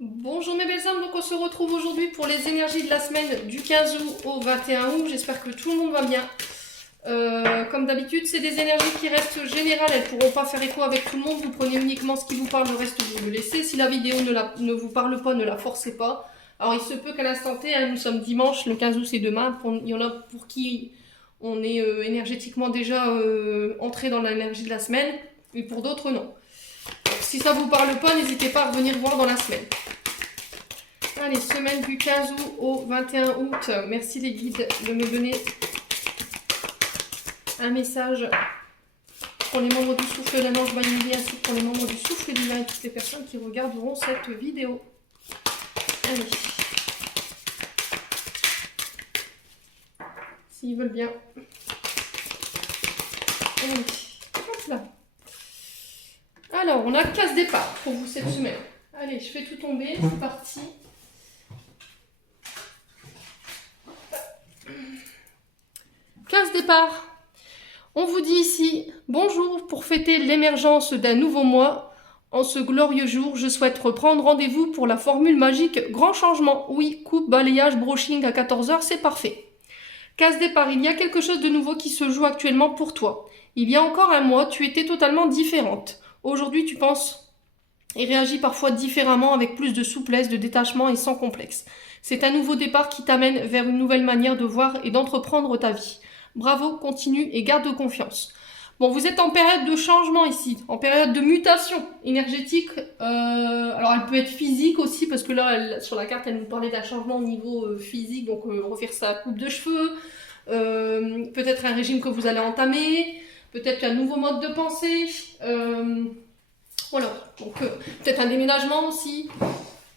Bonjour mes belles âmes, donc on se retrouve aujourd'hui pour les énergies de la semaine du 15 août au 21 août. J'espère que tout le monde va bien. Comme d'habitude, c'est des énergies qui restent générales, elles ne pourront pas faire écho avec tout le monde. Vous prenez uniquement ce qui vous parle, le reste vous le laissez. Si la vidéo ne vous parle pas, ne la forcez pas. Alors il se peut qu'à l'instant T, nous sommes dimanche, le 15 août c'est demain. Il y en a pour qui on est énergétiquement déjà entré dans l'énergie de la semaine, et pour d'autres non. Si ça vous parle pas, n'hésitez pas à revenir voir dans la semaine. Allez, semaine du 15 août au 21 août. Merci les guides de me donner un message pour les membres du souffle d'un ange Bayindi ainsi que pour les membres du souffle divin et toutes les personnes qui regarderont cette vidéo. Allez. S'ils veulent bien. Allez. Hop là. Alors, on a case départ pour vous cette semaine. Allez, je fais tout tomber. C'est parti. Case départ. On vous dit ici, bonjour, pour fêter l'émergence d'un nouveau mois. En ce glorieux jour, je souhaite reprendre rendez-vous pour la formule magique grand changement. Oui, coupe, balayage, brushing à 14 h, c'est parfait. Case départ, il y a quelque chose de nouveau qui se joue actuellement pour toi. Il y a encore un mois, tu étais totalement différente. Aujourd'hui, tu penses et réagis parfois différemment avec plus de souplesse, de détachement et sans complexe. C'est un nouveau départ qui t'amène vers une nouvelle manière de voir et d'entreprendre ta vie. Bravo, continue et garde confiance. Bon, vous êtes en période de changement ici, en période de mutation énergétique. Alors, elle peut être physique aussi, parce que là, sur la carte, elle nous parlait d'un changement au niveau physique, donc refaire sa coupe de cheveux, peut-être un régime que vous allez entamer, peut-être un nouveau mode de pensée, voilà, donc peut-être un déménagement aussi.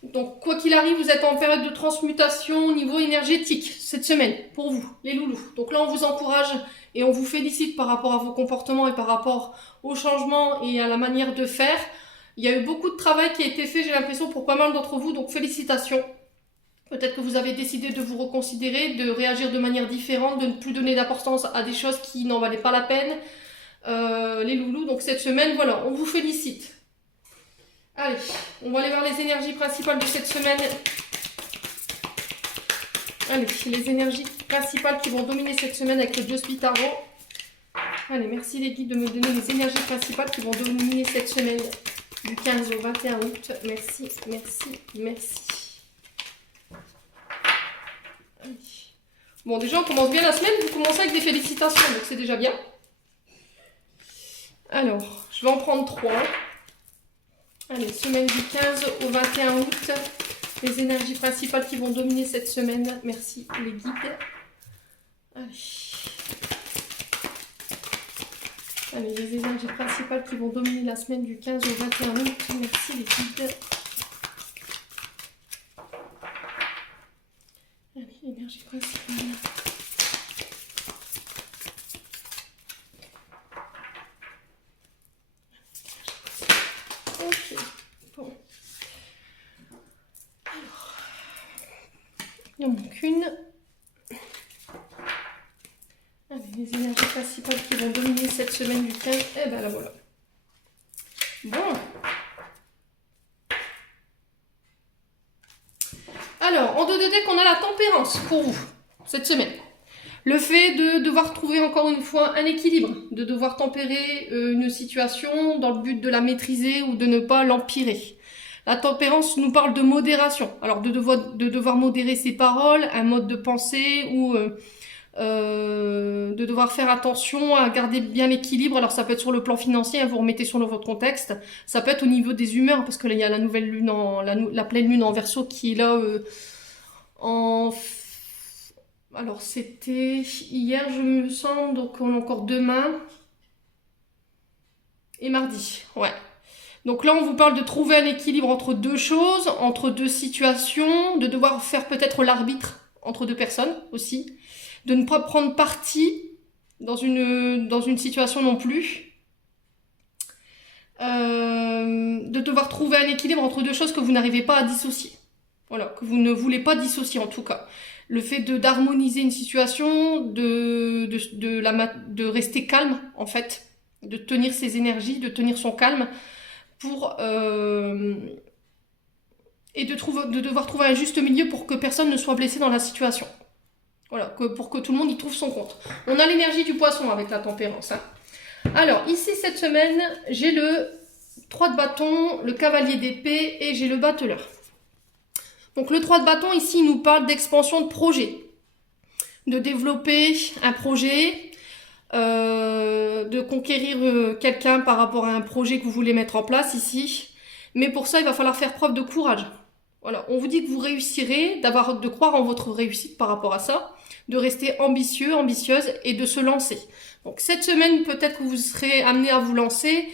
Donc, quoi qu'il arrive, vous êtes en période de transmutation au niveau énergétique cette semaine, pour vous, les loulous. Donc là, on vous encourage et on vous félicite par rapport à vos comportements et par rapport au changement et à la manière de faire. Il y a eu beaucoup de travail qui a été fait, j'ai l'impression, pour pas mal d'entre vous, donc félicitations. Peut-être que vous avez décidé de vous reconsidérer, de réagir de manière différente, de ne plus donner d'importance à des choses qui n'en valaient pas la peine. Les loulous, donc cette semaine, voilà, on vous félicite. Allez, on va aller voir les énergies principales de cette semaine. Allez, les énergies principales qui vont dominer cette semaine avec le Dieu Tarot. Allez, merci les guides de me donner les énergies principales qui vont dominer cette semaine du 15 au 21 août. Merci, merci, merci. Allez. Bon, déjà, on commence bien la semaine. Vous commencez avec des félicitations, donc c'est déjà bien. Alors, je vais en prendre 3. Allez, semaine du 15 au 21 août, les énergies principales qui vont dominer cette semaine. Merci les guides. Allez. Allez, les énergies principales qui vont dominer la semaine du 15 au 21 août. Merci les guides. Allez, énergie principale. Ok, bon. Alors, il en manque une. Allez, les énergies principales qui vont dominer cette semaine du 15. Eh ben là voilà. Bon. Alors, en 2 de deck, on a la tempérance pour vous, cette semaine. Le fait de devoir trouver encore une fois un équilibre, de devoir tempérer une situation dans le but de la maîtriser ou de ne pas l'empirer. La tempérance nous parle de modération. Alors, de devoir modérer ses paroles, un mode de pensée ou de devoir faire attention à garder bien l'équilibre. Alors ça peut être sur le plan financier, vous remettez sur votre contexte, ça peut être au niveau des humeurs, parce que là il y a la nouvelle lune, la pleine lune en Verseau qui est là alors c'était hier je me sens, donc on a encore demain et mardi, ouais. Donc là on vous parle de trouver un équilibre entre deux choses, entre deux situations, de devoir faire peut-être l'arbitre entre deux personnes aussi, de ne pas prendre parti dans une situation non plus, de devoir trouver un équilibre entre deux choses que vous n'arrivez pas à dissocier. Voilà, que vous ne voulez pas dissocier en tout cas. Le fait d'harmoniser une situation, de rester calme en fait, de tenir ses énergies, de tenir son calme pour et de devoir trouver un juste milieu pour que personne ne soit blessé dans la situation. Voilà, pour que tout le monde y trouve son compte. On a l'énergie du poisson avec la tempérance. Hein. Alors, ici, cette semaine, j'ai le 3 de bâton, le cavalier d'épée et j'ai le battleur. Donc, le 3 de bâton, ici, il nous parle d'expansion de projet. De développer un projet, de conquérir quelqu'un par rapport à un projet que vous voulez mettre en place ici. Mais pour ça, il va falloir faire preuve de courage. Voilà, on vous dit que vous réussirez, de croire en votre réussite par rapport à ça, de rester ambitieux, ambitieuse et de se lancer. Donc cette semaine, peut-être que vous serez amené à vous lancer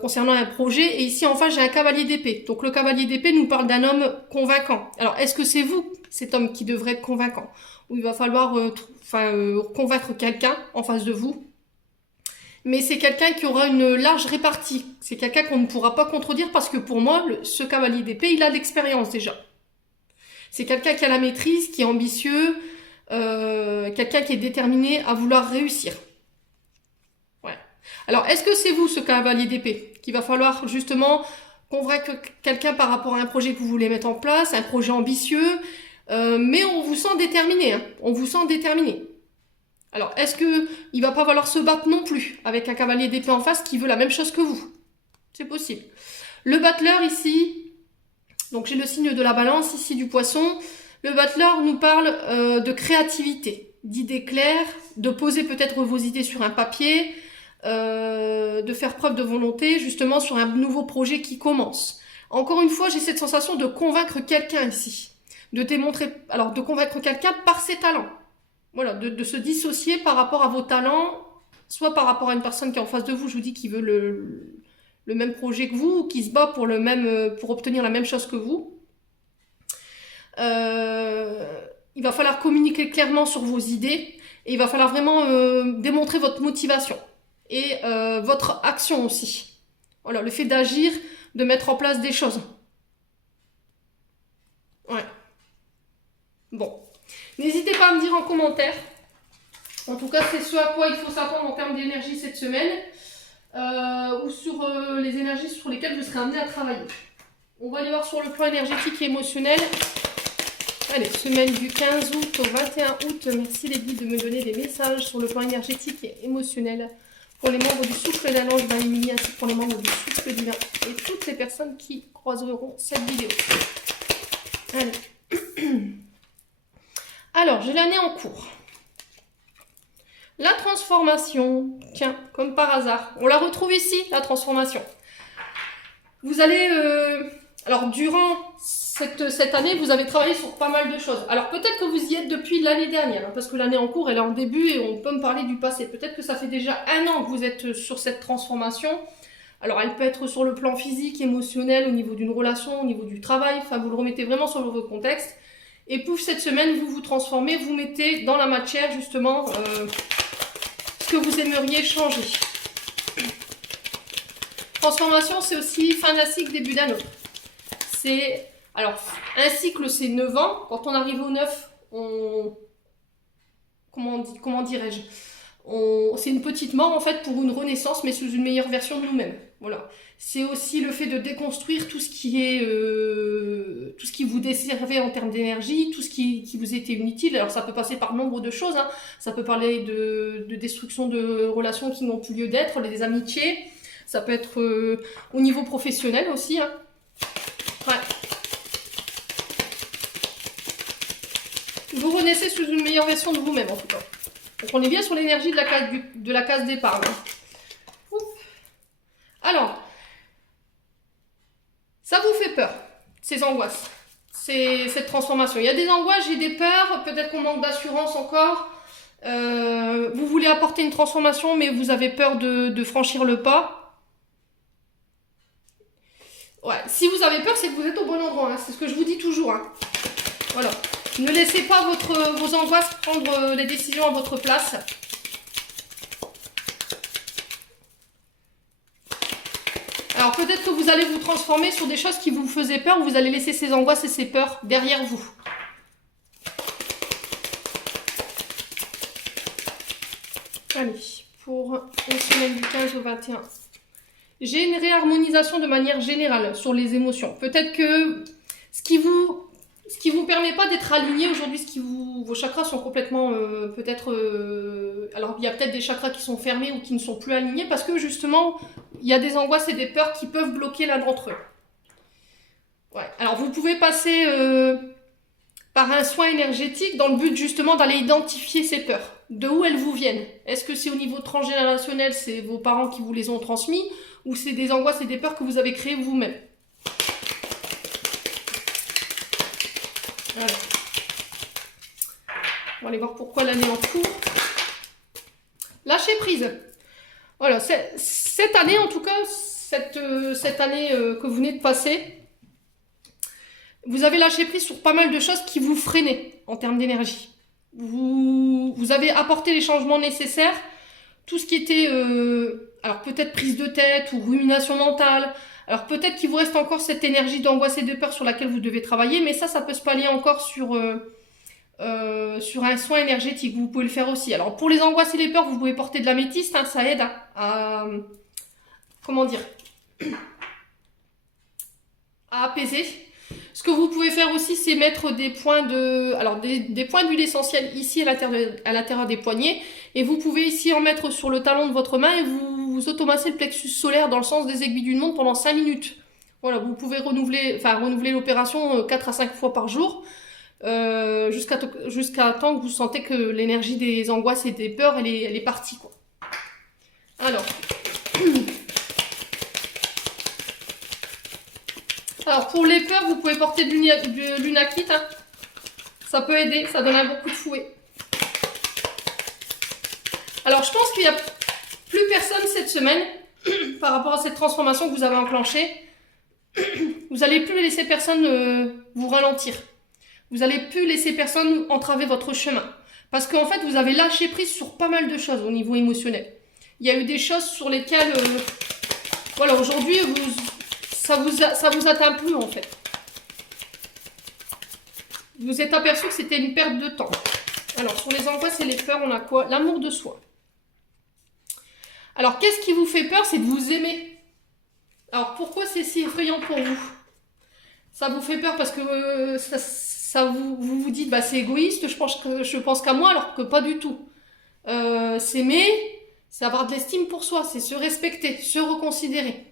concernant un projet. Et ici, en face, j'ai un cavalier d'épée. Donc le cavalier d'épée nous parle d'un homme convaincant. Alors, est-ce que c'est vous, cet homme qui devrait être convaincant? Ou il va falloir convaincre quelqu'un en face de vous? Mais c'est quelqu'un qui aura une large répartie. C'est quelqu'un qu'on ne pourra pas contredire parce que pour moi, ce cavalier d'épée, il a de l'expérience déjà. C'est quelqu'un qui a la maîtrise, qui est ambitieux, quelqu'un qui est déterminé à vouloir réussir. Ouais. Alors, est-ce que c'est vous, ce cavalier d'épée, qu'il va falloir justement convaincre quelqu'un par rapport à un projet que vous voulez mettre en place, un projet ambitieux, mais on vous sent déterminé, hein. On vous sent déterminé. Alors, est-ce qu'il va pas falloir se battre non plus avec un cavalier d'épée en face qui veut la même chose que vous? C'est possible. Le battleur ici, donc j'ai le signe de la balance ici du poisson. Le battleur nous parle de créativité, d'idées claires, de poser peut-être vos idées sur un papier, de faire preuve de volonté justement sur un nouveau projet qui commence. Encore une fois, j'ai cette sensation de convaincre quelqu'un ici. De convaincre quelqu'un par ses talents. Voilà, de se dissocier par rapport à vos talents, soit par rapport à une personne qui est en face de vous, je vous dis, qui veut le même projet que vous, ou qui se bat pour obtenir la même chose que vous. Il va falloir communiquer clairement sur vos idées, et il va falloir vraiment démontrer votre motivation, et votre action aussi. Voilà, le fait d'agir, de mettre en place des choses. Ouais. Bon. N'hésitez pas à me dire en commentaire. En tout cas, c'est ce à quoi il faut s'attendre en termes d'énergie cette semaine. Ou sur les énergies sur lesquelles vous serez amené à travailler. On va aller voir sur le plan énergétique et émotionnel. Allez, semaine du 15 août au 21 août. Merci les guides de me donner des messages sur le plan énergétique et émotionnel. Pour les membres du souffle d'un ange Vaimini, ainsi que pour les membres du souffle divin. Et toutes les personnes qui croiseront cette vidéo. Allez. Alors, j'ai l'année en cours. La transformation, tiens, comme par hasard, on la retrouve ici, la transformation. Vous allez, alors durant cette année, vous avez travaillé sur pas mal de choses. Alors peut-être que vous y êtes depuis l'année dernière, hein, parce que l'année en cours, elle est en début et on peut me parler du passé. Peut-être que ça fait déjà 1 an que vous êtes sur cette transformation. Alors elle peut être sur le plan physique, émotionnel, au niveau d'une relation, au niveau du travail, enfin vous le remettez vraiment sur votre contexte. Et pouf, cette semaine, vous vous transformez, vous mettez dans la matière, justement, ce que vous aimeriez changer. Transformation, c'est aussi fin d'un cycle, début d'un autre. Alors, un cycle, c'est 9 ans. Quand on arrive au 9, comment dirais-je, c'est une petite mort, en fait, pour une renaissance, mais sous une meilleure version de nous-mêmes. Voilà. C'est aussi le fait de déconstruire tout ce qui vous desservait en termes d'énergie, tout ce qui vous était inutile. Alors ça peut passer par nombre de choses, hein. Ça peut parler de destruction de relations qui n'ont plus lieu d'être, des amitiés. Ça peut être au niveau professionnel aussi, hein. Ouais. Vous renaissez sous une meilleure version de vous-même, en tout cas. Donc on est bien sur l'énergie de la case départ. Hein. Alors, ça vous fait peur, ces angoisses, cette transformation. Il y a des angoisses, j'ai des peurs, peut-être qu'on manque d'assurance encore. Vous voulez apporter une transformation, mais vous avez peur de franchir le pas. Ouais, si vous avez peur, c'est que vous êtes au bon endroit. Hein. C'est ce que je vous dis toujours. Hein. Voilà. Ne laissez pas vos angoisses prendre les décisions à votre place. Alors peut-être que vous allez vous transformer sur des choses qui vous faisaient peur, ou vous allez laisser ces angoisses et ces peurs derrière vous. Allez, pour la semaine du 15 au 21. J'ai une réharmonisation de manière générale sur les émotions. Peut-être que Ce qui vous permet pas d'être aligné aujourd'hui, vos chakras sont complètement peut-être... alors il y a peut-être des chakras qui sont fermés ou qui ne sont plus alignés parce que justement, il y a des angoisses et des peurs qui peuvent bloquer l'un d'entre eux. Ouais. Alors vous pouvez passer par un soin énergétique dans le but justement d'aller identifier ces peurs. De où elles vous viennent? Est-ce que c'est au niveau transgénérationnel, c'est vos parents qui vous les ont transmis, ou c'est des angoisses et des peurs que vous avez créées vous-même? Voilà. On va aller voir pourquoi l'année en cours. Lâcher prise. Voilà, cette année en tout cas, cette année que vous venez de passer, vous avez lâché prise sur pas mal de choses qui vous freinaient en termes d'énergie. Vous avez apporté les changements nécessaires, tout ce qui était, alors peut-être prise de tête ou rumination mentale. Alors peut-être qu'il vous reste encore cette énergie d'angoisse et de peur sur laquelle vous devez travailler, mais ça peut se pallier encore sur un soin énergétique. Vous pouvez le faire aussi. Alors pour les angoisses et les peurs, vous pouvez porter de l'améthyste, hein, ça aide à comment dire, à apaiser. Ce que vous pouvez faire aussi, c'est mettre des points des points d'huile essentielle ici à l'intérieur des poignets. Et vous pouvez ici en mettre sur le talon de votre main et vous automassez le plexus solaire dans le sens des aiguilles d'une montre pendant 5 minutes. Voilà, vous pouvez renouveler l'opération 4 à 5 fois par jour jusqu'à temps que vous sentez que l'énergie des angoisses et des peurs, elle est partie, quoi. Alors, pour les peurs, vous pouvez porter du lunakit. Hein. Ça peut aider, ça donne un bon coup de fouet. Alors, je pense qu'il n'y a plus personne cette semaine, par rapport à cette transformation que vous avez enclenchée. Vous n'allez plus laisser personne vous ralentir. Vous n'allez plus laisser personne entraver votre chemin. Parce qu'en fait, vous avez lâché prise sur pas mal de choses au niveau émotionnel. Il y a eu des choses sur lesquelles... voilà, aujourd'hui, ça vous atteint plus en fait. Vous vous êtes aperçu que c'était une perte de temps. Alors sur les angoisses et les peurs, on a quoi? L'amour de soi. Alors qu'est-ce qui vous fait peur? C'est de vous aimer. Alors pourquoi c'est si effrayant pour vous? Ça vous fait peur parce que vous dites bah c'est égoïste, je pense qu'à moi, alors que pas du tout. S'aimer, c'est avoir de l'estime pour soi, c'est se respecter, se reconsidérer.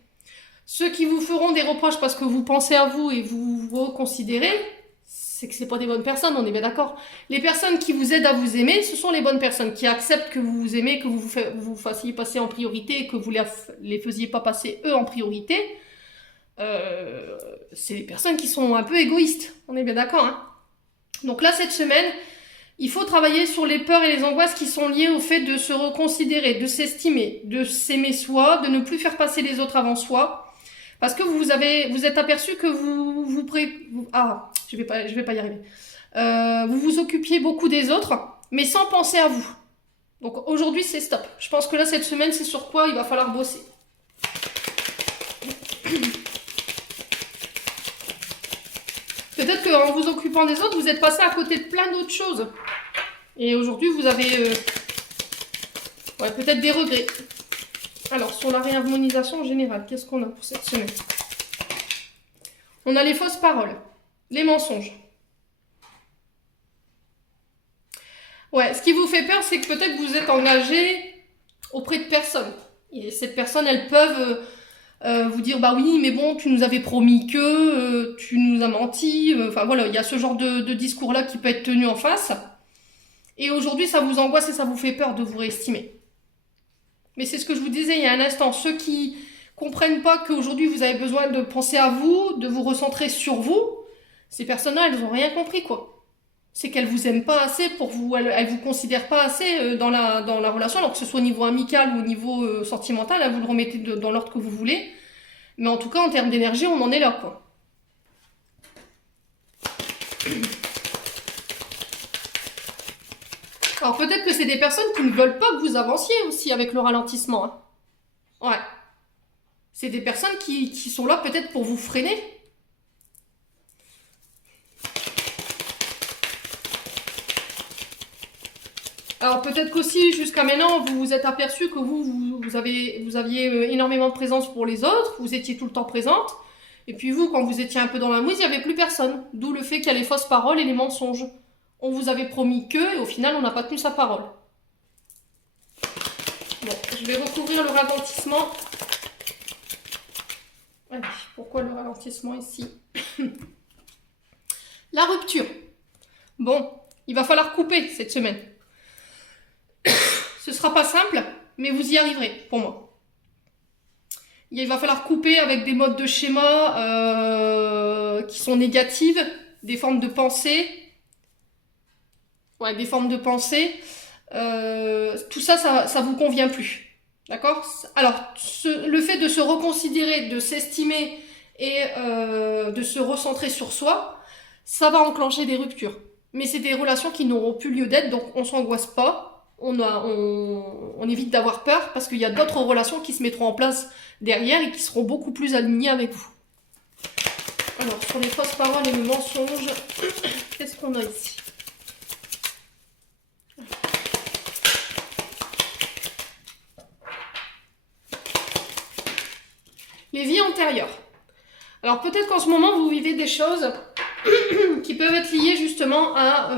Ceux qui vous feront des reproches parce que vous pensez à vous et vous vous reconsidérez, c'est que c'est pas des bonnes personnes, on est bien d'accord. Les personnes qui vous aident à vous aimer, ce sont les bonnes personnes qui acceptent que vous vous aimez, que vous fassiez passer en priorité et que vous les faisiez pas passer eux en priorité. C'est les personnes qui sont un peu égoïstes, on est bien d'accord, hein. Donc là, cette semaine, il faut travailler sur les peurs et les angoisses qui sont liées au fait de se reconsidérer, de s'estimer, de s'aimer soi, de ne plus faire passer les autres avant soi. Parce que vous êtes aperçu que je vais pas y arriver. Vous vous occupiez beaucoup des autres, mais sans penser à vous. Donc aujourd'hui, c'est stop. Je pense que là, cette semaine, c'est sur quoi il va falloir bosser. Peut-être qu'en vous occupant des autres, vous êtes passé à côté de plein d'autres choses. Et aujourd'hui, vous avez peut-être des regrets. Alors, sur la réharmonisation générale, qu'est-ce qu'on a pour cette semaine? On a les fausses paroles, les mensonges. Ouais, ce qui vous fait peur, c'est que peut-être vous êtes engagé auprès de personnes. Et ces personnes, elles peuvent vous dire, bah oui, mais bon, tu nous avais promis que, tu nous as menti. Enfin voilà, il y a ce genre de discours-là qui peut être tenu en face. Et aujourd'hui, ça vous angoisse et ça vous fait peur de vous réestimer. Mais c'est ce que je vous disais il y a un instant. Ceux qui comprennent pas qu'aujourd'hui vous avez besoin de penser à vous, de vous recentrer sur vous, ces personnes-là, elles ont rien compris, quoi. C'est qu'elles vous aiment pas assez pour vous, elles vous considèrent pas assez dans la relation, alors que ce soit au niveau amical ou au niveau sentimental, là, vous le remettez dans l'ordre que vous voulez. Mais en tout cas, en termes d'énergie, on en est là, quoi. Alors peut-être que c'est des personnes qui ne veulent pas que vous avanciez aussi avec le ralentissement. Hein. Ouais. C'est des personnes qui sont là peut-être pour vous freiner. Alors peut-être qu'aussi jusqu'à maintenant vous vous êtes aperçu que vous aviez énormément de présence pour les autres, vous étiez tout le temps présente, Et puis vous, quand vous étiez un peu dans la mouise, il n'y avait plus personne. D'où le fait qu'il y a les fausses paroles et les mensonges. On vous avait promis que, et au final, on n'a pas tenu sa parole. Bon, je vais recouvrir le ralentissement. Allez, pourquoi le ralentissement ici? La rupture. Bon, il va falloir couper cette semaine. Ce sera pas simple, mais vous y arriverez, pour moi. Il va falloir couper avec des modes de schéma qui sont négatives, des formes de pensée. Ouais, des formes de pensée. Tout ça, ça vous convient plus. D'accord? Alors, le fait de se reconsidérer, de s'estimer et de se recentrer sur soi, ça va enclencher des ruptures. Mais c'est des relations qui n'auront plus lieu d'être, donc on s'angoisse pas. On évite d'avoir peur parce qu'il y a d'autres relations qui se mettront en place derrière et qui seront beaucoup plus alignées avec vous. Alors, sur les fausses paroles et les mensonges, qu'est-ce qu'on a ici? Les vies antérieures. Alors, peut-être qu'en ce moment, vous vivez des choses qui peuvent être liées justement à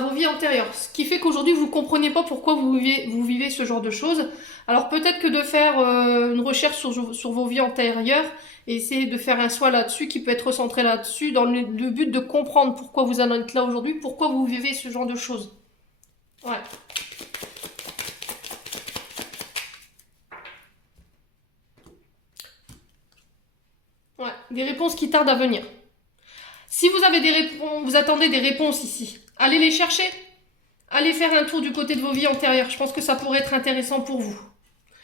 vos vies antérieures. Ce qui fait qu'aujourd'hui, vous ne comprenez pas pourquoi vous vivez ce genre de choses. Alors peut-être que de faire une recherche sur vos vies antérieures et essayer de faire un soin là-dessus qui peut être recentré là-dessus dans le but de comprendre pourquoi vous en êtes là aujourd'hui, pourquoi vous vivez ce genre de choses. Ouais. Ouais, des réponses qui tardent à venir. Si vous avez des réponses, vous attendez des réponses ici, allez les chercher. Allez faire un tour du côté de vos vies antérieures. Je pense que ça pourrait être intéressant pour vous.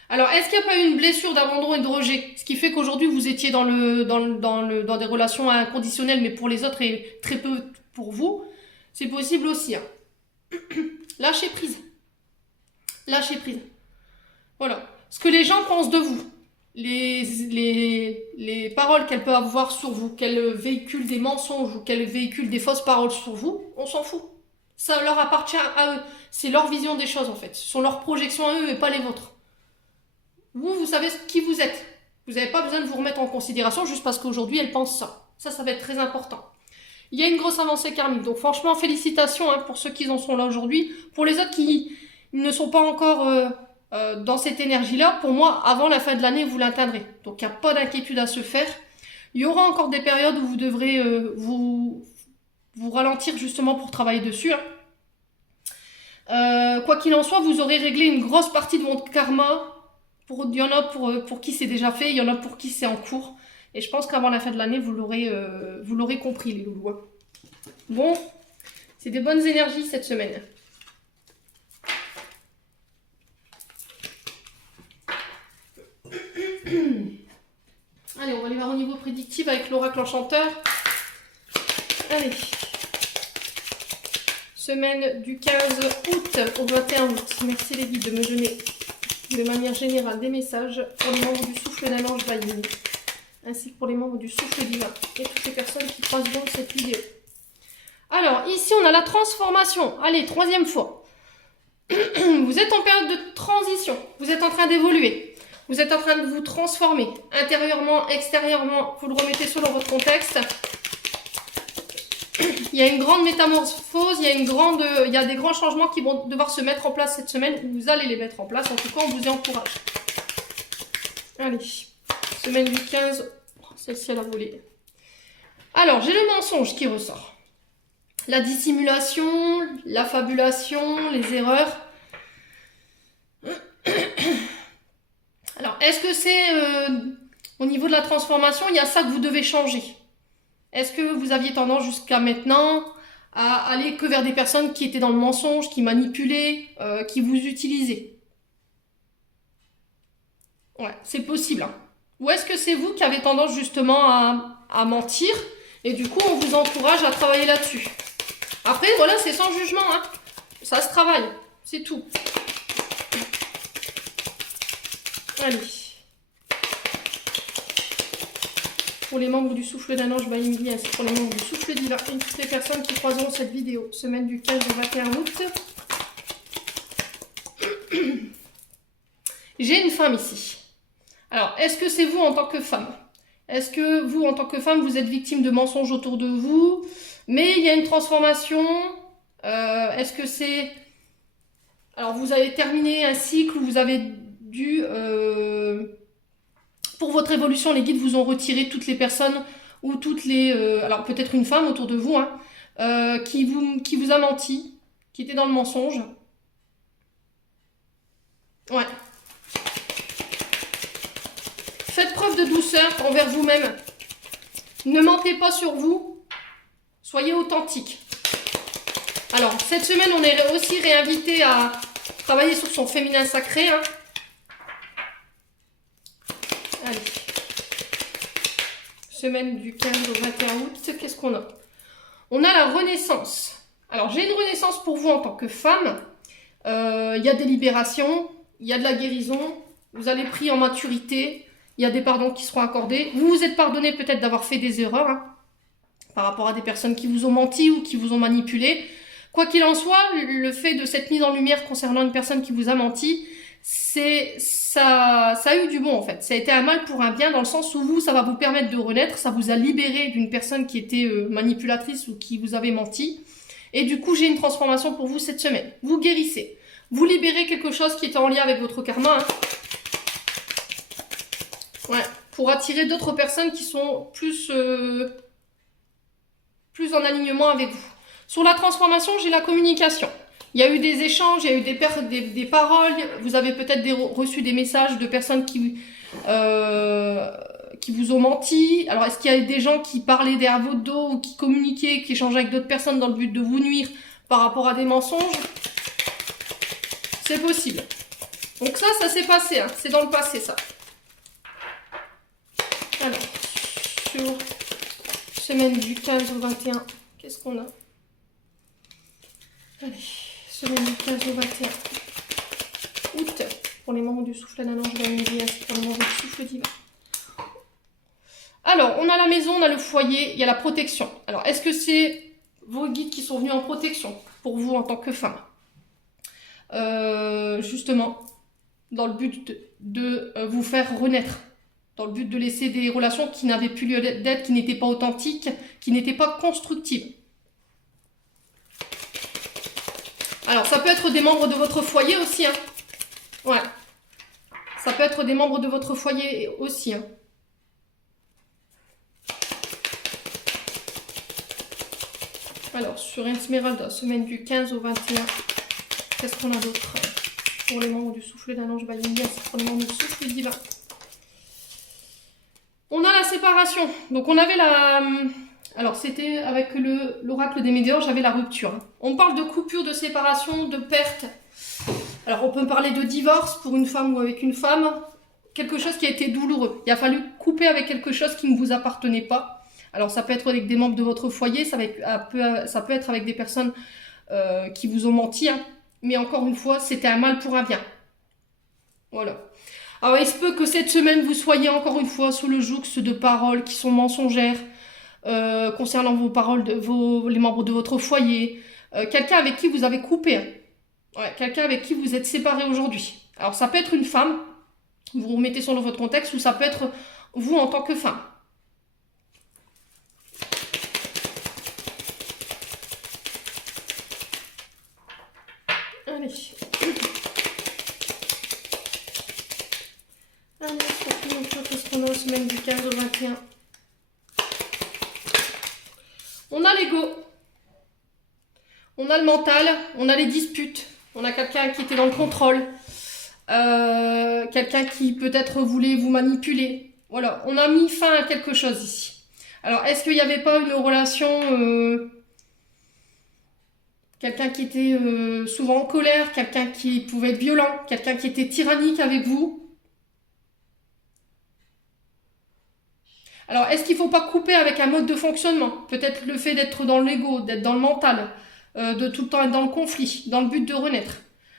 Alors, est-ce qu'il n'y a pas eu une blessure d'abandon et de rejet? Ce qui fait qu'aujourd'hui, vous étiez dans des relations inconditionnelles, mais pour les autres et très peu pour vous. C'est possible aussi. Hein. Lâchez prise. Lâchez prise. Voilà. Ce que les gens pensent de vous. Les paroles qu'elles peuvent avoir sur vous, qu'elles véhiculent des mensonges ou qu'elles véhiculent des fausses paroles sur vous, on s'en fout. Ça leur appartient à eux. C'est leur vision des choses en fait. Ce sont leurs projections à eux et pas les vôtres. Vous savez qui vous êtes. Vous n'avez pas besoin de vous remettre en considération juste parce qu'aujourd'hui elles pensent ça. Ça va être très important. Il y a une grosse avancée karmique. Donc franchement, félicitations hein, pour ceux qui en sont là aujourd'hui. Pour les autres qui ne sont pas encore dans cette énergie-là, pour moi, avant la fin de l'année, vous l'atteindrez. Donc il n'y a pas d'inquiétude à se faire. Il y aura encore des périodes où vous devrez vous ralentir justement pour travailler dessus. Hein. Quoi qu'il en soit, vous aurez réglé une grosse partie de votre karma. Il y en a pour qui c'est déjà fait, il y en a pour qui c'est en cours. Et je pense qu'avant la fin de l'année, vous l'aurez compris, les loulous. Hein. Bon, c'est des bonnes énergies cette semaine. Allez, on va aller voir au niveau prédictif avec l'oracle enchanteur. Allez. Semaine du 15 août au 21 août. Merci les guides de me donner de manière générale des messages pour les membres du souffle d'un ange vaillant, ainsi que pour les membres du souffle divin et toutes les personnes qui croiseront cette vidéo. Alors, ici on a la transformation. Allez, troisième fois. Vous êtes en période de transition. Vous êtes en train d'évoluer. Vous êtes en train de vous transformer intérieurement, extérieurement. Vous le remettez sur votre contexte. Il y a une grande métamorphose, il y a des grands changements qui vont devoir se mettre en place cette semaine. Vous allez les mettre en place. En tout cas, on vous y encourage. Allez, semaine du 15. Celle-ci, elle a volé. Alors, j'ai le mensonge qui ressort. La dissimulation, la fabulation, les erreurs. Alors, est-ce que c'est au niveau de la transformation, il y a ça que vous devez changer? Est-ce que vous aviez tendance jusqu'à maintenant à aller que vers des personnes qui étaient dans le mensonge, qui manipulaient, qui vous utilisaient? Ouais, c'est possible. Hein. Ou est-ce que c'est vous qui avez tendance justement à mentir et du coup on vous encourage à travailler là-dessus? Après, voilà, c'est sans jugement. Hein. Ça se travaille, c'est tout. Allez. Pour les membres du souffle d'un ange Baïmili, ainsi que pour les membres du souffle divin et toutes les personnes qui croiseront cette vidéo, semaine du 15 au 21 août. J'ai une femme ici. Alors, est-ce que c'est vous en tant que femme? Est-ce que vous, en tant que femme, vous êtes victime de mensonges autour de vous? Mais il y a une transformation. Est-ce que c'est... Alors, vous avez terminé un cycle où vous avez dû... pour votre évolution, les guides vous ont retiré toutes les personnes ou toutes les... alors, peut-être une femme autour de vous, hein, qui vous a menti, qui était dans le mensonge. Ouais. Faites preuve de douceur envers vous-même. Ne mentez pas sur vous. Soyez authentique. Alors, cette semaine, on est aussi réinvité à travailler sur son féminin sacré. Hein. Allez. Semaine du 15 au 21 août, qu'est-ce qu'on a? On a la renaissance. Alors, j'ai une renaissance pour vous en tant que femme. Il y a des libérations, il y a de la guérison. Vous allez pris en maturité. Il y a des pardons qui seront accordés. Vous vous êtes pardonné peut-être d'avoir fait des erreurs hein, par rapport à des personnes qui vous ont menti ou qui vous ont manipulé. Quoi qu'il en soit, le fait de cette mise en lumière concernant une personne qui vous a menti, ça a eu du bon en fait. Ça a été un mal pour un bien dans le sens où vous, ça va vous permettre de renaître. Ça vous a libéré d'une personne qui était manipulatrice ou qui vous avait menti. Et du coup, j'ai une transformation pour vous cette semaine. Vous guérissez. Vous libérez quelque chose qui était en lien avec votre karma. Hein. Ouais, pour attirer d'autres personnes qui sont plus en alignement avec vous. Sur la transformation, j'ai la communication. Il y a eu des échanges, il y a eu des paroles. Vous avez peut-être reçu des messages de personnes qui vous ont menti. Alors, est-ce qu'il y a des gens qui parlaient derrière votre dos ou qui communiquaient, qui échangeaient avec d'autres personnes dans le but de vous nuire par rapport à des mensonges? C'est possible. Donc ça s'est passé. Hein. C'est dans le passé, ça. Alors, sur semaine du 15 au 21, qu'est-ce qu'on a? Allez, semaine du 15 au 21 août, pour les membres du souffle d'un ange d'Amélie, pour les membres du souffle divin. Alors, on a la maison, on a le foyer, il y a la protection. Alors, est-ce que c'est vos guides qui sont venus en protection pour vous en tant que femme? Justement, dans le but de vous faire renaître. Dans le but de laisser des relations qui n'avaient plus lieu d'être, qui n'étaient pas authentiques, qui n'étaient pas constructives. Alors, ça peut être des membres de votre foyer aussi. Hein. Ouais. Ça peut être des membres de votre foyer aussi. Hein. Alors, sur Esmeralda, semaine du 15 au 21, qu'est-ce qu'on a d'autre? Pour les membres du souffle d'un ange Bayingas, pour les membres du souffle divin. On a la séparation. Donc on avait la... Alors c'était avec l'oracle des médiors, j'avais la rupture. On parle de coupure, de séparation, de perte. Alors on peut parler de divorce pour une femme ou avec une femme. Quelque chose qui a été douloureux. Il a fallu couper avec quelque chose qui ne vous appartenait pas. Alors ça peut être avec des membres de votre foyer, ça peut être avec des personnes qui vous ont menti. Hein. Mais encore une fois, c'était un mal pour un bien. Voilà. Alors, il se peut que cette semaine, vous soyez encore une fois sous le joug de paroles qui sont mensongères concernant vos paroles, les membres de votre foyer. Quelqu'un avec qui vous avez coupé. Hein. Ouais, quelqu'un avec qui vous êtes séparé aujourd'hui. Alors, ça peut être une femme, vous remettez ça dans votre contexte, ou ça peut être vous en tant que femme. Allez. Qu'est-ce qu'on a la semaine du 15 au 21? On a l'ego, on a le mental, on a les disputes, on a quelqu'un qui était dans le contrôle, quelqu'un qui peut-être voulait vous manipuler. Voilà, on a mis fin à quelque chose ici. Alors, est-ce qu'il n'y avait pas une relation... quelqu'un qui était souvent en colère, quelqu'un qui pouvait être violent, quelqu'un qui était tyrannique avec vous? Alors, est-ce qu'il ne faut pas couper avec un mode de fonctionnement? Peut-être le fait d'être dans l'ego, d'être dans le mental, de tout le temps être dans le conflit, dans le but de renaître.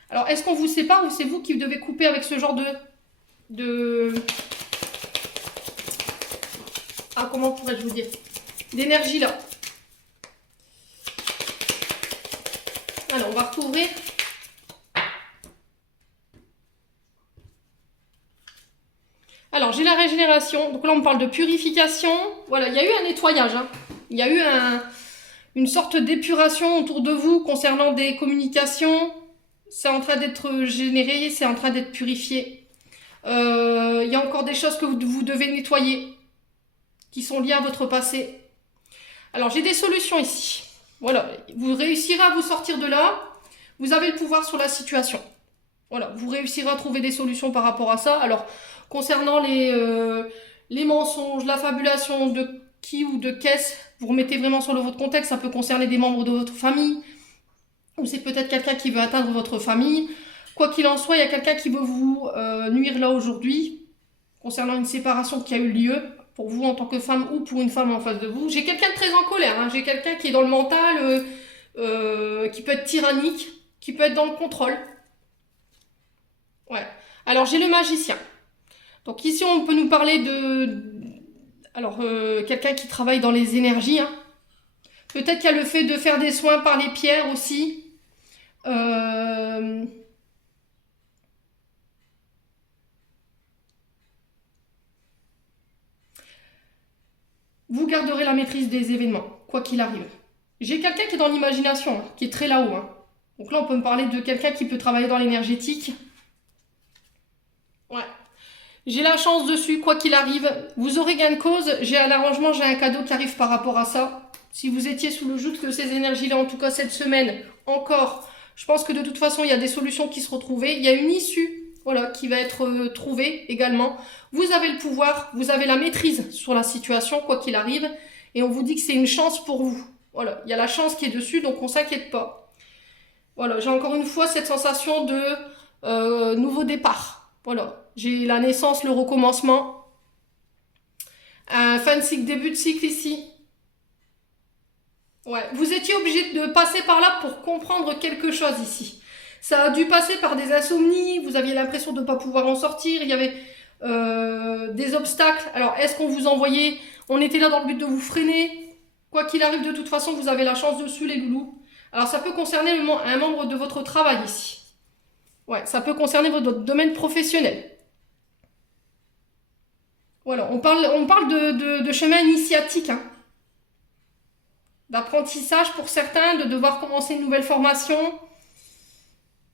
Alors, est-ce qu'on vous sépare ou c'est vous qui devez couper avec ce genre Ah, comment pourrais-je vous dire? D'énergie là. Alors, on va recouvrir. Alors, j'ai la régénération. Donc là, on me parle de purification. Voilà, il y a eu un nettoyage. Hein. Il y a eu une sorte d'épuration autour de vous concernant des communications. C'est en train d'être généré, c'est en train d'être purifié. Il y a encore des choses que vous devez nettoyer, qui sont liées à votre passé. Alors, j'ai des solutions ici. Voilà, vous réussirez à vous sortir de là. Vous avez le pouvoir sur la situation. Voilà, vous réussirez à trouver des solutions par rapport à ça. Alors, concernant les mensonges, la fabulation de qui ou de qu'est-ce, vous remettez vraiment sur votre contexte. Ça peut concerner des membres de votre famille. Ou c'est peut-être quelqu'un qui veut atteindre votre famille. Quoi qu'il en soit, il y a quelqu'un qui veut vous nuire là aujourd'hui, concernant une séparation qui a eu lieu, pour vous en tant que femme ou pour une femme en face de vous. J'ai quelqu'un de très en colère, hein. J'ai quelqu'un qui est dans le mental, qui peut être tyrannique, qui peut être dans le contrôle. Ouais. Alors j'ai le magicien. Donc ici on peut nous parler quelqu'un qui travaille dans les énergies. Hein. Peut-être qu'il y a le fait de faire des soins par les pierres aussi. Vous garderez la maîtrise des événements, quoi qu'il arrive. J'ai quelqu'un qui est dans l'imagination, hein, qui est très là-haut. Hein. Donc là, on peut me parler de quelqu'un qui peut travailler dans l'énergétique. Ouais. J'ai la chance dessus, quoi qu'il arrive. Vous aurez gain de cause. J'ai à l'arrangement, j'ai un cadeau qui arrive par rapport à ça. Si vous étiez sous le joug que ces énergies-là, en tout cas cette semaine, encore, je pense que de toute façon, il y a des solutions qui se retrouvent. Il y a une issue. Voilà, qui va être trouvée également. Vous avez le pouvoir, vous avez la maîtrise sur la situation, quoi qu'il arrive. Et on vous dit que c'est une chance pour vous. Voilà, il y a la chance qui est dessus, donc on s'inquiète pas. Voilà, j'ai encore une fois cette sensation de nouveau départ. Voilà, j'ai la naissance, le recommencement. Un fin de cycle, début de cycle ici. Ouais, vous étiez obligé de passer par là pour comprendre quelque chose ici. Ça a dû passer par des insomnies, vous aviez l'impression de ne pas pouvoir en sortir, il y avait des obstacles. Alors, est-ce qu'on vous envoyait, on était là dans le but de vous freiner? Quoi qu'il arrive, de toute façon, vous avez la chance dessus, les loulous. Alors, ça peut concerner un membre de votre travail ici. Ouais, ça peut concerner votre domaine professionnel. Voilà, on parle de chemin initiatique, hein. D'apprentissage pour certains, de devoir commencer une nouvelle formation.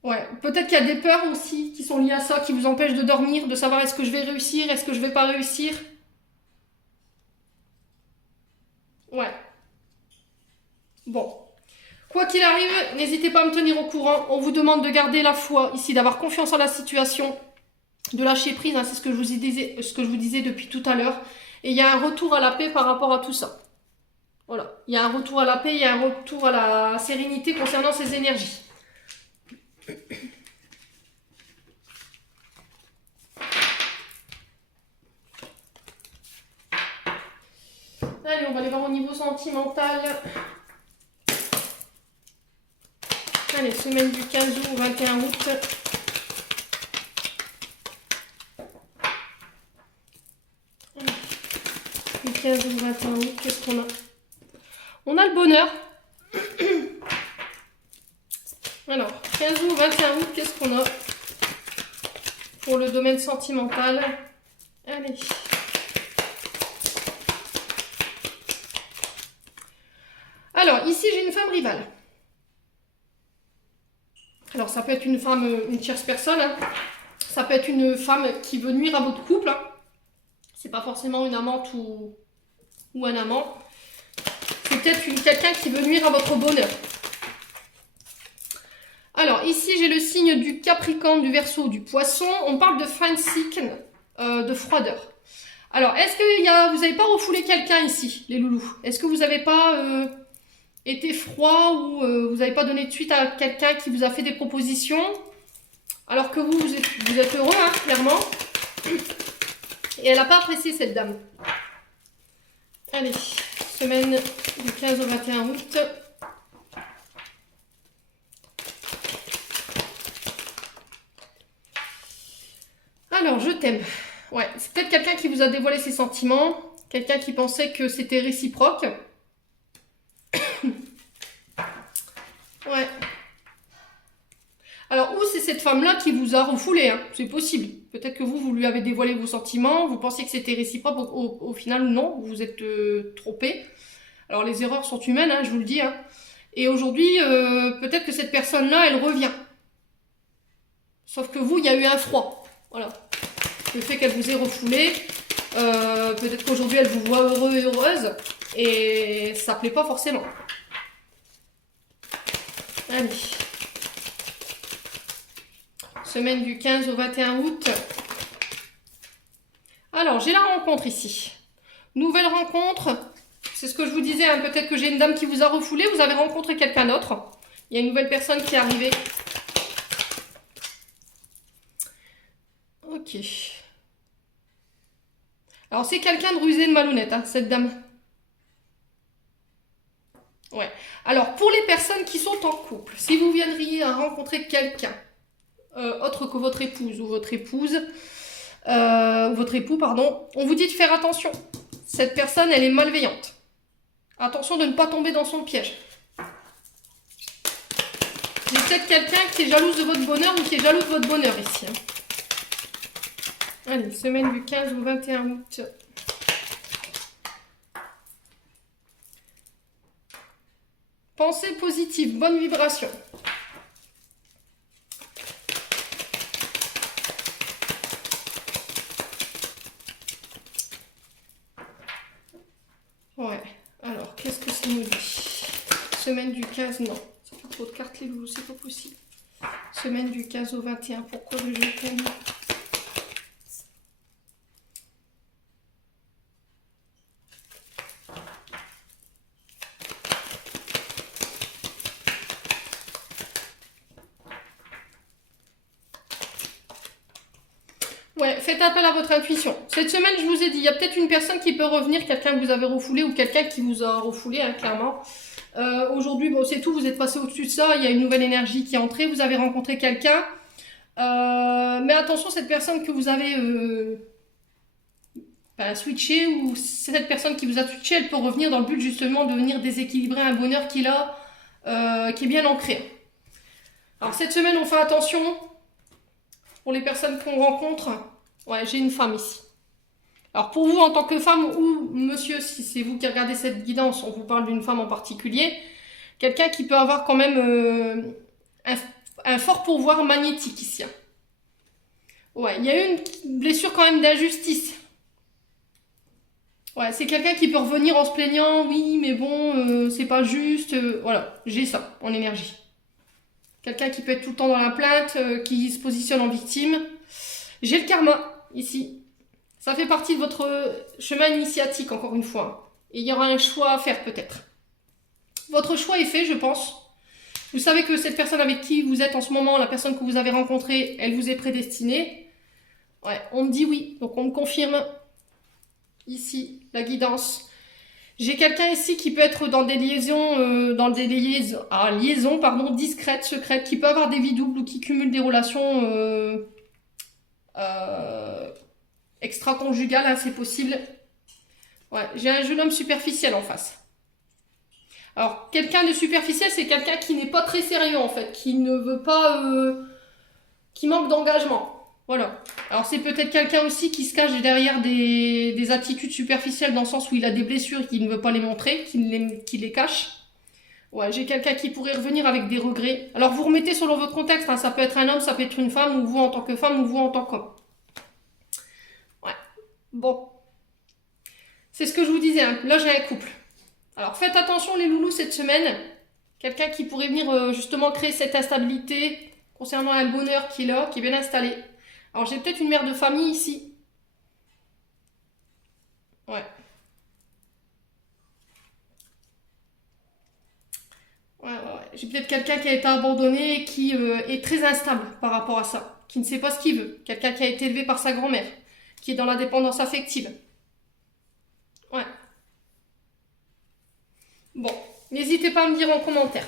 Ouais, peut-être qu'il y a des peurs aussi qui sont liées à ça, qui vous empêchent de dormir, de savoir est-ce que je vais réussir, est-ce que je vais pas réussir. Ouais. Bon. Quoi qu'il arrive, n'hésitez pas à me tenir au courant. On vous demande de garder la foi ici, d'avoir confiance en la situation, de lâcher prise, hein, c'est ce que je vous disais depuis tout à l'heure. Et il y a un retour à la paix par rapport à tout ça. Voilà. Il y a un retour à la paix, il y a un retour à la sérénité concernant ces énergies. Allez, on va aller voir au niveau sentimental. Allez, semaine du 15 août au 21 août. Du 15 au 21 août, qu'est-ce qu'on a? On a le bonheur. Alors, 15 août, 21 août, qu'est-ce qu'on a pour le domaine sentimental? Allez. Alors, ici, j'ai une femme rivale. Alors, ça peut être une femme, une tierce personne. Hein. Ça peut être une femme qui veut nuire à votre couple. Hein. C'est pas forcément une amante ou un amant. C'est peut-être quelqu'un qui veut nuire à votre bonheur. Alors, ici, j'ai le signe du Capricorne, du Verseau, du Poisson. On parle de fin de cycle, de froideur. Alors, est-ce que vous n'avez pas refoulé quelqu'un ici, les loulous? Est-ce que vous n'avez pas été froid ou vous n'avez pas donné de suite à quelqu'un qui vous a fait des propositions alors que vous êtes heureux, hein, clairement. Et elle n'a pas apprécié cette dame. Allez, semaine du 15 au 21 août. Alors, je t'aime. Ouais, c'est peut-être quelqu'un qui vous a dévoilé ses sentiments, quelqu'un qui pensait que c'était réciproque. Ouais. Alors, ou c'est cette femme-là qui vous a refoulé, hein, c'est possible. Peut-être que vous lui avez dévoilé vos sentiments, vous pensiez que c'était réciproque, au final, non, vous vous êtes trompé. Alors, les erreurs sont humaines, hein, je vous le dis. Hein. Et aujourd'hui, peut-être que cette personne-là, elle revient. Sauf que vous, il y a eu un froid. Voilà. Le fait qu'elle vous ait refoulé, peut-être qu'aujourd'hui, elle vous voit heureux et heureuse, et ça plaît pas forcément. Allez. Semaine du 15 au 21 août. Alors, j'ai la rencontre ici. Nouvelle rencontre. C'est ce que je vous disais, hein, peut-être que j'ai une dame qui vous a refoulé, vous avez rencontré quelqu'un d'autre. Il y a une nouvelle personne qui est arrivée. Ok. Alors, c'est quelqu'un de rusé, de malhonnête, hein, cette dame. Ouais. Alors, pour les personnes qui sont en couple, si vous viendriez à rencontrer quelqu'un, autre que votre épouse ou votre épouse, ou votre époux, pardon, on vous dit de faire attention. Cette personne, elle est malveillante. Attention de ne pas tomber dans son piège. J'ai peut-être quelqu'un qui est jalouse de votre bonheur ou qui est jaloux de votre bonheur ici. Allez, semaine du 15 au 21 août. Pensée positive, bonne vibration. Ouais, alors, qu'est-ce que ça nous dit? Semaine du 15, non. Ça fait trop de cartes, les loulous, c'est pas possible. Semaine du 15 au 21, pourquoi le jeu thème? Ouais, faites appel à votre intuition. Cette semaine, je vous ai dit, il y a peut-être une personne qui peut revenir, quelqu'un que vous avez refoulé ou quelqu'un qui vous a refoulé, hein, clairement. Aujourd'hui, bon, c'est tout, vous êtes passé au-dessus de ça, il y a une nouvelle énergie qui est entrée, vous avez rencontré quelqu'un. Mais attention, cette personne que vous avez switché, ou cette personne qui vous a switché, elle peut revenir dans le but justement de venir déséquilibrer un bonheur qu'il a, qui est bien ancré. Alors cette semaine, on fait attention. Pour les personnes qu'on rencontre, ouais, j'ai une femme ici. Alors pour vous en tant que femme ou monsieur, si c'est vous qui regardez cette guidance, on vous parle d'une femme en particulier, quelqu'un qui peut avoir quand même un fort pouvoir magnétique ici. Ouais, il y a eu une blessure quand même d'injustice. Ouais, c'est quelqu'un qui peut revenir en se plaignant, oui, mais bon, c'est pas juste. Voilà, j'ai ça en énergie. Quelqu'un qui peut être tout le temps dans la plainte, qui se positionne en victime. J'ai le karma, ici. Ça fait partie de votre chemin initiatique, encore une fois. Et il y aura un choix à faire, peut-être. Votre choix est fait, je pense. Vous savez que cette personne avec qui vous êtes en ce moment, la personne que vous avez rencontrée, elle vous est prédestinée. Ouais, on me dit oui. Donc, on me confirme, ici, la guidance. J'ai quelqu'un ici qui peut être dans des liaisons, liaisons discrètes, secrètes, qui peut avoir des vies doubles ou qui cumule des relations extra-conjugales, hein, c'est possible. Ouais, j'ai un jeune homme superficiel en face. Alors, quelqu'un de superficiel, c'est quelqu'un qui n'est pas très sérieux en fait, qui ne veut pas, qui manque d'engagement. Voilà. Alors c'est peut-être quelqu'un aussi qui se cache derrière des attitudes superficielles dans le sens où il a des blessures et qu'il ne veut pas les montrer, qu'il les cache. Ouais, j'ai quelqu'un qui pourrait revenir avec des regrets. Alors vous remettez selon votre contexte, hein, ça peut être un homme, ça peut être une femme, ou vous en tant que femme, ou vous en tant qu'homme. Ouais. Bon. C'est ce que je vous disais, hein. Là j'ai un couple. Alors faites attention les loulous cette semaine. Quelqu'un qui pourrait venir justement créer cette instabilité concernant un bonheur qui est là, qui est bien installé. Alors, j'ai peut-être une mère de famille ici. Ouais. Ouais. J'ai peut-être quelqu'un qui a été abandonné et qui est très instable par rapport à ça. Qui ne sait pas ce qu'il veut. Quelqu'un qui a été élevé par sa grand-mère. Qui est dans la dépendance affective. Ouais. Bon. N'hésitez pas à me dire en commentaire.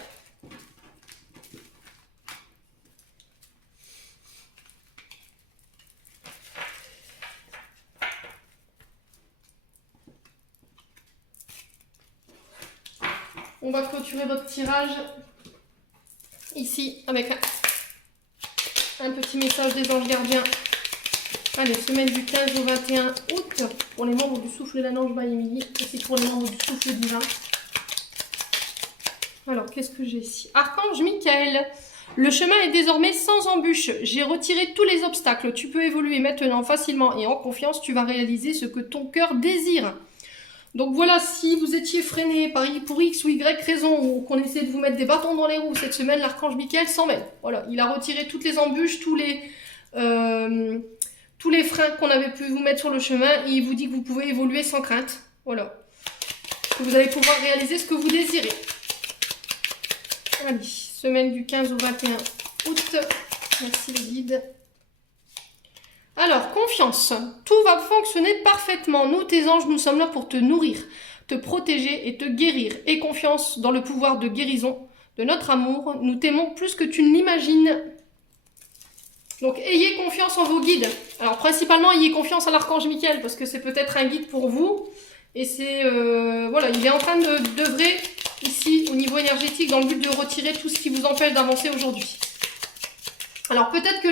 On va clôturer votre tirage ici avec un petit message des anges gardiens. Allez, semaine du 15 au 21 août pour les membres du souffle de la Nange by Emily. Et c'est pour les membres du souffle divin. Alors, qu'est-ce que j'ai ici? Archange Michael. Le chemin est désormais sans embûche. J'ai retiré tous les obstacles. Tu peux évoluer maintenant facilement et en confiance. Tu vas réaliser ce que ton cœur désire. Donc voilà, si vous étiez freiné pour X ou Y raison ou qu'on essaie de vous mettre des bâtons dans les roues cette semaine, l'archange Michael s'en mêle. Voilà, il a retiré toutes les embûches, tous les freins qu'on avait pu vous mettre sur le chemin et il vous dit que vous pouvez évoluer sans crainte. Voilà. Que vous allez pouvoir réaliser ce que vous désirez. Allez, semaine du 15 au 21 août. Merci les guides. Alors, confiance. Tout va fonctionner parfaitement. Nous, tes anges, nous sommes là pour te nourrir, te protéger et te guérir. Aie confiance dans le pouvoir de guérison de notre amour. Nous t'aimons plus que tu ne l'imagines. Donc, ayez confiance en vos guides. Alors, principalement, ayez confiance à l'archange Michael parce que c'est peut-être un guide pour vous. Et c'est, voilà, il est en train d'œuvrer ici au niveau énergétique dans le but de retirer tout ce qui vous empêche d'avancer aujourd'hui. Alors, peut-être que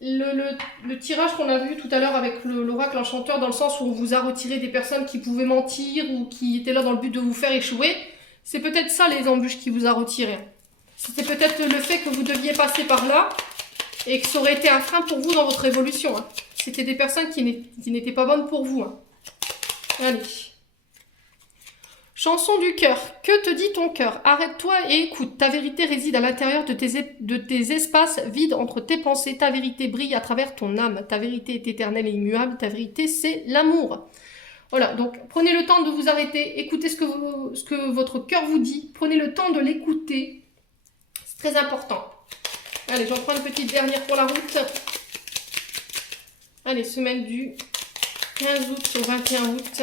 le tirage qu'on a vu tout à l'heure avec l'oracle enchanteur, dans le sens où on vous a retiré des personnes qui pouvaient mentir ou qui étaient là dans le but de vous faire échouer, c'est peut-être ça les embûches qui vous a retiré. C'était peut-être le fait que vous deviez passer par là et que ça aurait été un frein pour vous dans votre évolution. Hein. C'était des personnes qui n'étaient pas bonnes pour vous. Hein. Allez. Chanson du cœur. Que te dit ton cœur? Arrête-toi et écoute. Ta vérité réside à l'intérieur de tes espaces vides entre tes pensées. Ta vérité brille à travers ton âme. Ta vérité est éternelle et immuable. Ta vérité, c'est l'amour. Voilà, donc prenez le temps de vous arrêter. Écoutez ce que votre cœur vous dit. Prenez le temps de l'écouter. C'est très important. Allez, j'en prends une petite dernière pour la route. Allez, semaine du 15 août au 21 août.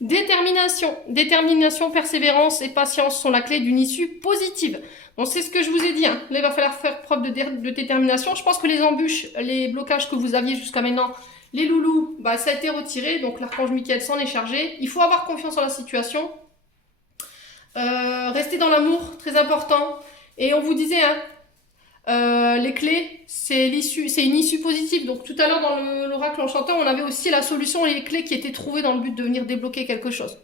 Détermination, persévérance et patience sont la clé d'une issue positive. Bon, c'est ce que je vous ai dit. Hein. Là, il va falloir faire preuve de détermination. Je pense que les embûches, les blocages que vous aviez jusqu'à maintenant, les loulous, bah, ça a été retiré. Donc, l'archange Michael s'en est chargé. Il faut avoir confiance en la situation. Restez dans l'amour, très important. Et on vous disait, hein, les clés, c'est une issue positive. Donc tout à l'heure dans l'oracle enchanteur, on avait aussi la solution et les clés qui étaient trouvées dans le but de venir débloquer quelque chose.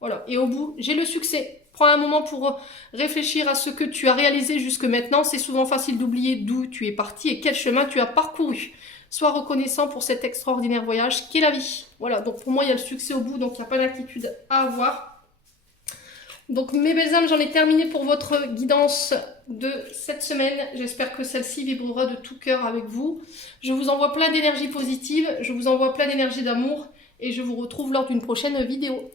Voilà. Et au bout, j'ai le succès. Prends un moment pour réfléchir à ce que tu as réalisé jusque maintenant. C'est souvent facile d'oublier d'où tu es parti et quel chemin tu as parcouru. Sois reconnaissant pour cet extraordinaire voyage qu'est la vie. Voilà. Donc pour moi, il y a le succès au bout. Donc il n'y a pas d'inquiétude à avoir. Donc mes belles âmes, j'en ai terminé pour votre guidance de cette semaine. J'espère que celle-ci vibrera de tout cœur avec vous. Je vous envoie plein d'énergie positive, je vous envoie plein d'énergie d'amour et je vous retrouve lors d'une prochaine vidéo.